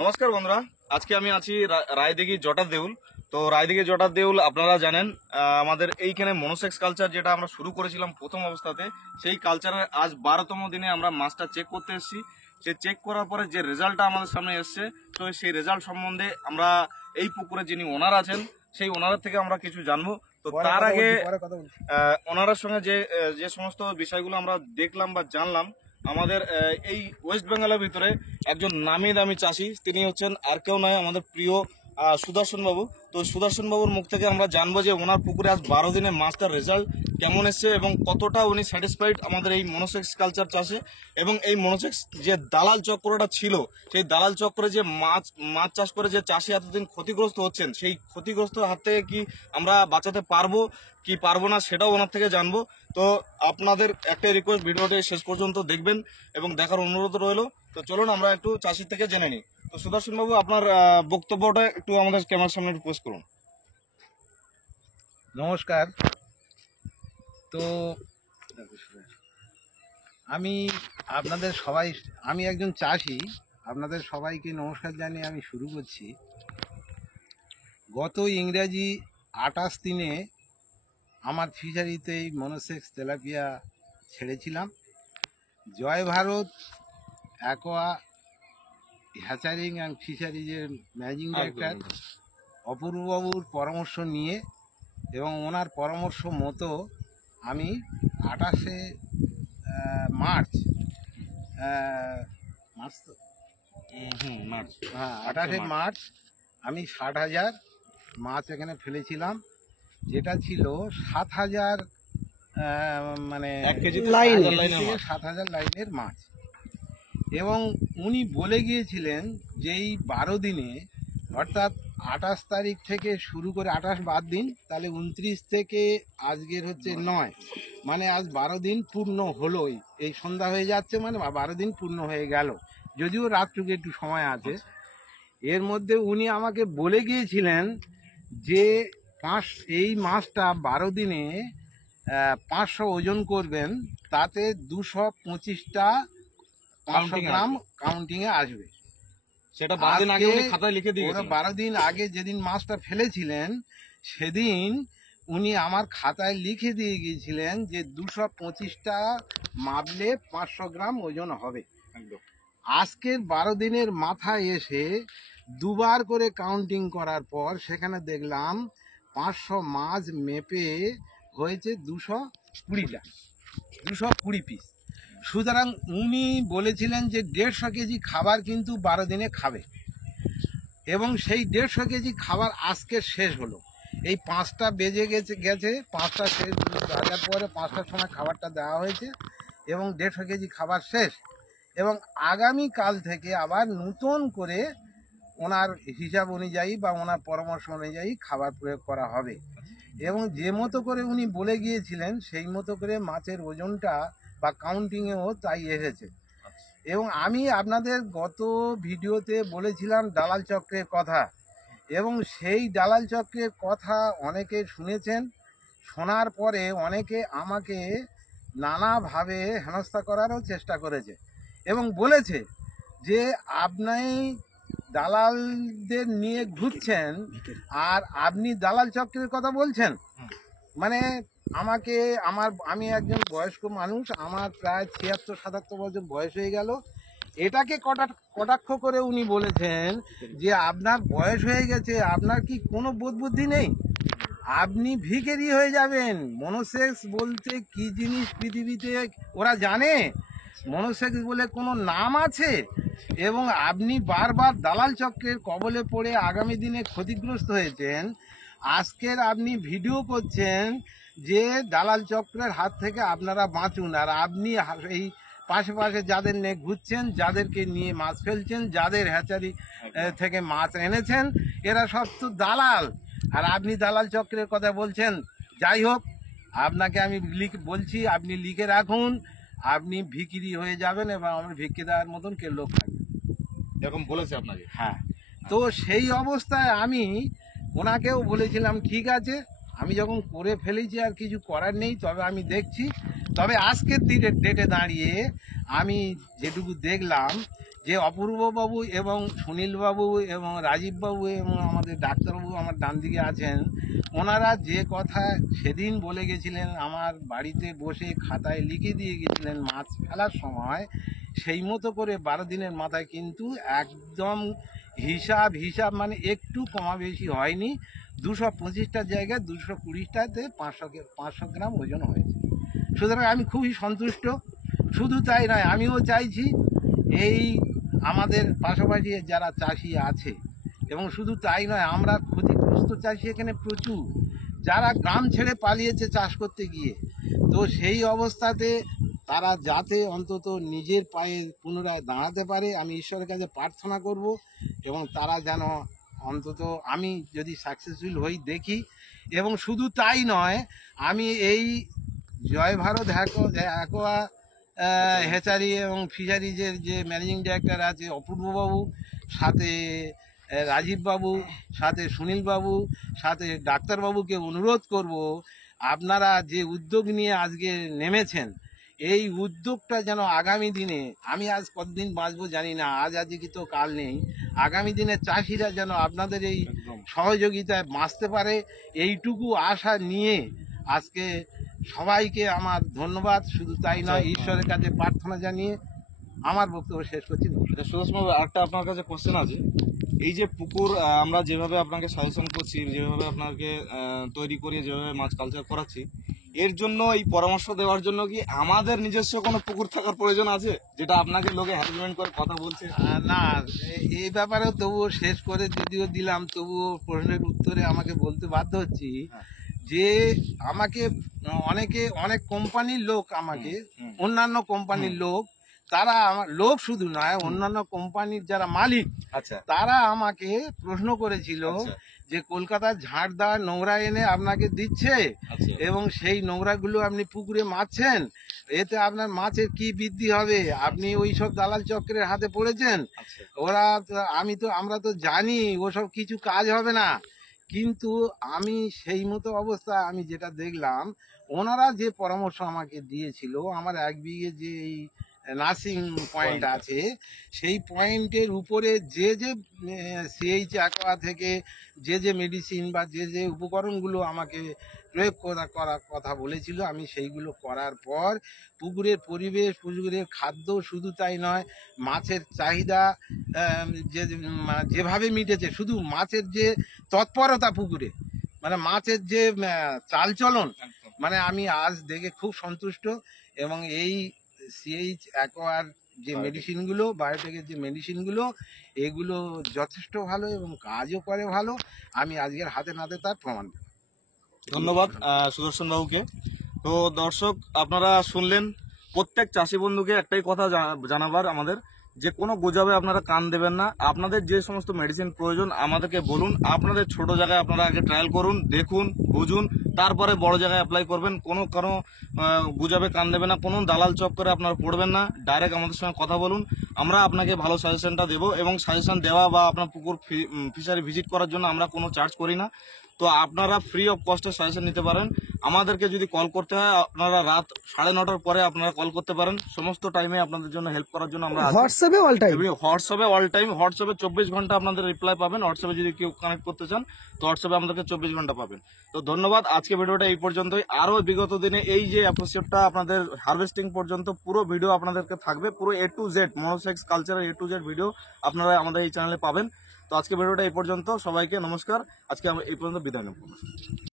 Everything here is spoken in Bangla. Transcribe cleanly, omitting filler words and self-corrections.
নমস্কার বন্ধুরা, আজকে আমি আছি রায়দিঘি জটার দেউল। তো রায়দিঘি জটার দেউল আপনারা জানেন, আমাদের এইখানে মনোসেক্স কালচার যেটা আমরা শুরু করেছিলাম প্রথম অবস্থাতে, সেই কালচারের আজ 12তম দিনে আমরা মাছটা চেক করতে এসেছি। সে চেক করার পরে যে রেজাল্টটা আমাদের সামনে এসছে, তো সেই রেজাল্ট সম্বন্ধে আমরা এই পুকুরে যিনি ওনার আছেন সেই ওনার থেকে আমরা কিছু জানবো। তো তার আগে ওনার সঙ্গে যে যে সমস্ত বিষয়গুলো আমরা দেখলাম বা জানলাম, আমাদের এই ওয়েস্ট বেঙ্গলের ভিতরে একজন নামি দামি চাষি, তিনি হচ্ছেন আর কেউ নয় আমাদের প্রিয় সুদর্শন বাবু। তো সুদর্শন বাবুর মুখ থেকে আমরা জানবো যে ওনার পুকুরে আজ 12 দিনে মাছটার রেজাল্ট কেমন এসছে এবং কতটা উনি স্যাটিসফাইড আমাদের এই মনোসেক্স কালচার চাষে, এবং এই মনোসেক্স যে দালাল চক্রটা ছিল, সেই দালাল চক্রে যে মাছ চাষ করে যে চাষি এতদিন ক্ষতিগ্রস্ত হচ্ছেন, সেই ক্ষতিগ্রস্ত হাত থেকে কি আমরা বাঁচাতে পারবো কি পারবো না সেটাও ওনার থেকে জানবো। তো আপনাদের একটাই রিকোয়েস্ট, ভিডিওটি শেষ পর্যন্ত দেখবেন এবং দেখার অনুরোধ রইলো। তো চলুন আমরা একটু চাষির থেকে জেনে নিই। তো সুদর্শন বাবু, আপনার বক্তব্যটা একটু আমাদের ক্যামেরার সামনে একটু পোস্ট করুন। নমস্কার। তো আমি আমি একজন চাষি, আপনাদের সবাইকে নমস্কার জানিয়ে আমি শুরু করছি। গত ইংরাজি 28 দিনে আমার ফিশারিতেই মনোসেক্স তেলাপিয়া ছেড়েছিলাম। Joy Bharat aqua hatchery and ফিশারিজের ম্যানেজিং ডাইরেক্টর অপূর্ববাবুর পরামর্শ নিয়ে এবং ওনার পরামর্শ মতো আমি 28শে মার্চ মার্চ 28শে মার্চ আমি 60,000 মাছ এখানে ফেলেছিলাম, যেটা ছিল 7,000 মানে 7,000 লাইনের মাছ। এবং উনি বলে গিয়েছিলেন যে এই 12 দিনে, অর্থাৎ 28 তারিখ থেকে শুরু করে 28 বাদ দিন, তাহলে 29 থেকে আজকের হচ্ছে 9, মানে আজ 12 দিন পূর্ণ হলোই। এই সন্ধ্যা হয়ে যাচ্ছে মানে 12 দিন পূর্ণ হয়ে গেল, যদিও রাতটুকু একটু সময় আছে। এর মধ্যে উনি আমাকে বলে গিয়েছিলেন যে এই মাছটা 12 দিনে 500 ওজন করবেন, তাতে 225টা 500 গ্রাম কাউন্টিংয়ে আসবে। সেটা 12 দিন আগে উনি খাতায় লিখে দিয়েছেন। 12 দিন আগে যেদিন মাছটা ফেলেছিলেন সেদিন উনি আমার খাতায় লিখে দিয়ে গিয়েছিলেন যে 225টা মাপলে 500 গ্রাম ওজন হবে। আজকের 12 দিনের মাথায় এসে দুবার করে কাউন্টিং করার পর সেখানে দেখলাম 500 মাছ মেপে হয়েছে 220টা, 220 পিস। সুতরাং উনি বলেছিলেন যে 150 কেজি খাবার কিন্তু 12 দিনে খাবে, এবং সেই 150 কেজি খাবার আজকে শেষ হলো। এই 5টা বেজে গেছে, 5টা শেষ বাজার পরে 5টার সময় খাবারটা দেওয়া হয়েছে এবং 150 কেজি খাবার শেষ। এবং আগামী কাল থেকে আবার নতুন করে ওনার হিসাব অনুযায়ী বা ওনার পরামর্শ অনুযায়ী খাবার প্রয়োগ করা হবে। এবং যে মতো করে উনি বলে গিয়েছিলেন সেই মতো করে মাছের ওজনটা বা কাউন্টিংয়েও তাই এসেছে। এবং আমি আপনাদের গত ভিডিওতে বলেছিলাম দালাল চক্রের কথা, এবং সেই দালাল চক্রের কথা অনেকে শুনেছেন। শোনার পরে অনেকে আমাকে নানাভাবে হেনস্থা করারও চেষ্টা করেছে এবং বলেছে যে আপনি দালালদের নিয়ে ঘুরছেন আর আপনি দালাল চক্রের কথা বলছেন। মানে আমি একজন বয়স্ক মানুষ, আমার প্রায় 76-77 বছর বয়স হয়ে গেল। এটাকে কটাক্ষ করে উনি বলেছেন যে আপনার বয়স হয়ে গেছে, আপনার কি কোনো বোধ বুদ্ধি নেই, আপনি ভিখারি হয়ে যাবেন। মনোসেক্স বলতে কি জিনিস পৃথিবীতে ওরা জানে? মনোসেক্স বলে কোনো নাম আছে? এবং আপনি বারবার দালাল চক্রের কবলে পড়ে আগামী দিনে ক্ষতিগ্রস্ত হয়েছেন। আজকের আপনি ভিডিও করছেন যে দালাল চক্রের হাত থেকে আপনারা বাঁচুন, আর আপনি এই পাশে পাশে যাদের নিয়ে ঘুরছেন, যাদেরকে নিয়ে মাছ ফেলছেন, যাদের হ্যাচারি থেকে মাছ এনেছেন, এরা সব তো দালাল, আর আপনি দালাল চক্রের কথা বলছেন। যাই হোক, আপনাকে আমি বলছি আপনি লিখে রাখুন, আপনি ভিখিরি হয়ে যাবেন এবং আমার ভিক্ষে দেওয়ার মতন কে লোক থাকবে, এরকম বলেছে আপনাকে? হ্যাঁ। তো সেই অবস্থায় আমি ওনাকেও বলেছিলাম ঠিক আছে, আমি যখন করে ফেলেছি আর কিছু করার নেই, তবে আমি দেখছি। তবে আজকের ডেটে দাঁড়িয়ে আমি যেটুকু দেখলাম যে অপূর্ববাবু এবং সুনীলবাবু এবং রাজীববাবু এবং আমাদের ডাক্তারবাবু আমার ডান দিকে আছেন, ওনারা যে কথা সেদিন বলে গেছিলেন, আমার বাড়িতে বসে খাতায় লিখে দিয়ে গেছিলেন মাছ ফেলার সময়, সেই মতো করে 12 দিনের মাথায় কিন্তু একদম হিসাব মানে একটু কমা বেশি হয়নি। 225টার জায়গায় 220টাতে 500 গ্রাম ওজন হয়েছে। সুতরাং আমি খুবই সন্তুষ্ট। শুধু তাই নয়, আমিও চাইছি এই আমাদের পাশাপাশি যারা চাষি আছে, এবং শুধু তাই নয়, আমরা ক্ষতিগ্রস্ত চাষি এখানে প্রচুর, যারা গ্রাম ছেড়ে পালিয়েছে চাষ করতে গিয়ে, তো সেই অবস্থাতে তারা যাতে অন্তত নিজের পায়ে পুনরায় দাঁড়াতে পারে, আমি ঈশ্বরের কাছে প্রার্থনা করব, এবং তারা যেন অন্তত আমি যদি সাকসেসফুল হই দেখি। এবং শুধু তাই নয়, আমি এই জয় ভারত অ্যাকোয়া হ্যাচারি এবং ফিশারিজের যে ম্যানেজিং ডাইরেক্টর আছে অপূর্ববাবু, সাথে রাজীববাবু, সাথে সুনীলবাবু, সাথে ডাক্তারবাবুকে অনুরোধ করব, আপনারা যে উদ্যোগ নিয়ে আজকে নেমেছেন, এই উদ্যোগটা যেন আগামী দিনে, আমি আজ কতদিন বাঁচবো জানি না, আজকে তো কাল নেই, আগামী দিনে চাষিরা যেন আপনাদের এই সহযোগিতায় বাঁচতে পারে, এইটুকু আশা নিয়ে আজকে সবাইকে আমার ধন্যবাদ। শুধু তাই নয়, ঈশ্বরের কাছে প্রার্থনা জানিয়ে আমার বক্তব্য শেষ করছি। সুদর্শনবাবু, একটা আপনার কাছে কোশ্চেন আছে। এই যে পুকুর আমরা যেভাবে আপনাকে সাজেশন করছি, যেভাবে আপনাকে তৈরি করিয়ে যেভাবে মাছ কালচার করাচ্ছি, এর জন্য এই পরামর্শ দেওয়ার জন্য কি আমাদের নিজস্ব কোনো পুকুর থাকার প্রয়োজন আছে, যেটা আপনাকে লোকে হ্যারাসমেন্ট করে কথা বলছে? না, এই ব্যাপারে তবুও শেষ করে যদিও দিলাম, তবুও প্রশ্নের উত্তরে আমাকে বলতে বাধ্য হচ্ছি যে আমাকে অনেক কোম্পানির লোক, আমাকে অন্যান্য কোম্পানির লোক, তারা আমার লোক শুধু নয়, অন্যান্য কোম্পানির যারা মালিক, আচ্ছা, তারা আমাকে প্রশ্ন করেছিল যে কলকাতার ঝাড় দেওয়া নোংরা এনে আপনাকে দিচ্ছে, এবং সেই নোংরাগুলো আপনি পুকুরে মারছেন, এতে আপনার মাছের কি বৃদ্ধি হবে? আপনি ওই সব দালাল চক্রের হাতে পড়েছেন। আমরা তো জানি ওসব কিছু কাজ হবে না, কিন্তু আমি সেই মতো অবস্থা আমি যেটা দেখলাম, ওনারা যে পরামর্শ আমাকে দিয়েছিল, আমার 1 বিঘে যে এই নার্সিং পয়েন্ট আছে, সেই পয়েন্টের উপরে যে সিএইচ অ্যাকোয়া থেকে যে মেডিসিন বা যে উপকরণগুলো আমাকে প্রয়োগ করার কথা বলেছিল, আমি সেইগুলো করার পর পুকুরের পরিবেশ, পুকুরের খাদ্য, শুধু তাই নয়, মাছের চাহিদা যেভাবে মিটেছে, শুধু মাছের যে তৎপরতা পুকুরে, মানে মাছের যে চালচলন, মানে আমি আজ দেখে খুব সন্তুষ্ট। এবং এই সিএইচ অ্যাকোয়ার যে মেডিসিনগুলো, বায়োটেকের যে মেডিসিনগুলো, এগুলো যথেষ্ট ভালো এবং কাজও করে ভালো। আমি আজকের হাতে নাতে তার প্রমাণ। ধন্যবাদ সুদর্শন বাবুকে। তো দর্শক, আপনারা শুনলেন, প্রত্যেক চাষি বন্ধুকে একটাই কথা জানাবার আমাদের, যে কোনো গুজবে আপনারা কান দেবেন না। আপনাদের যে সমস্ত মেডিসিন প্রয়োজন আমাদেরকে বলুন। আপনাদের ছোট জায়গায় আপনারা আগে ট্রায়াল করুন, দেখুন, বুঝুন, তারপরে বড় জায়গায় অ্যাপ্লাই করবেন। কোনো গুজবে কান দেবেন না, কোনো দালাল চক্করে আপনারা পড়বেন না। ডাইরেক্ট আমাদের সঙ্গে কথা বলুন, আমরা আপনাকে ভালো সাজেশনটা দেবো। এবং সাজেশন দেওয়া বা আপনার পুকুর ফিশারি ভিজিট করার জন্য আমরা কোনো চার্জ করি না। তো আপনারা ফ্রি অফ কস্টে সাজেশন নিতে পারেন। আমাদেরকে যদি কল করতে হয়, আপনারা রাত 9:30 পরে আপনারা কল করতে পারেন। সমস্ত টাইমে আপনাদের জন্য হেল্প করার জন্য আমরা হোয়াটসঅ্যাপে অল টাইম হোয়াটসঅ্যাপে 24 ঘন্টা আপনাদের রিপ্লাই পাবেন। হোয়াটসঅ্যাপে যদি কেউ কানেক্ট করতে চান, তো হোয়াটসঅ্যাপে আমাদেরকে 24 ঘন্টা পাবেন। তো ধন্যবাদ। আজকে ভিডিওটা এই পর্যন্তই। আরো বিগত দিনে এই যে এপিসোডটা আপনাদের হারভেস্টিং পর্যন্ত পুরো ভিডিও আপনাদেরকে থাকবে, পুরো A to Z মনোসেক্স কালচারের A to Z ভিডিও আপনারা আমাদের এই চ্যানেলে পাবেন। তো আজকে ভিডিওটা এই পর্যন্ত। সবাইকে নমস্কার। আজকে আমরা এই পর্যন্ত বিদায় নেব।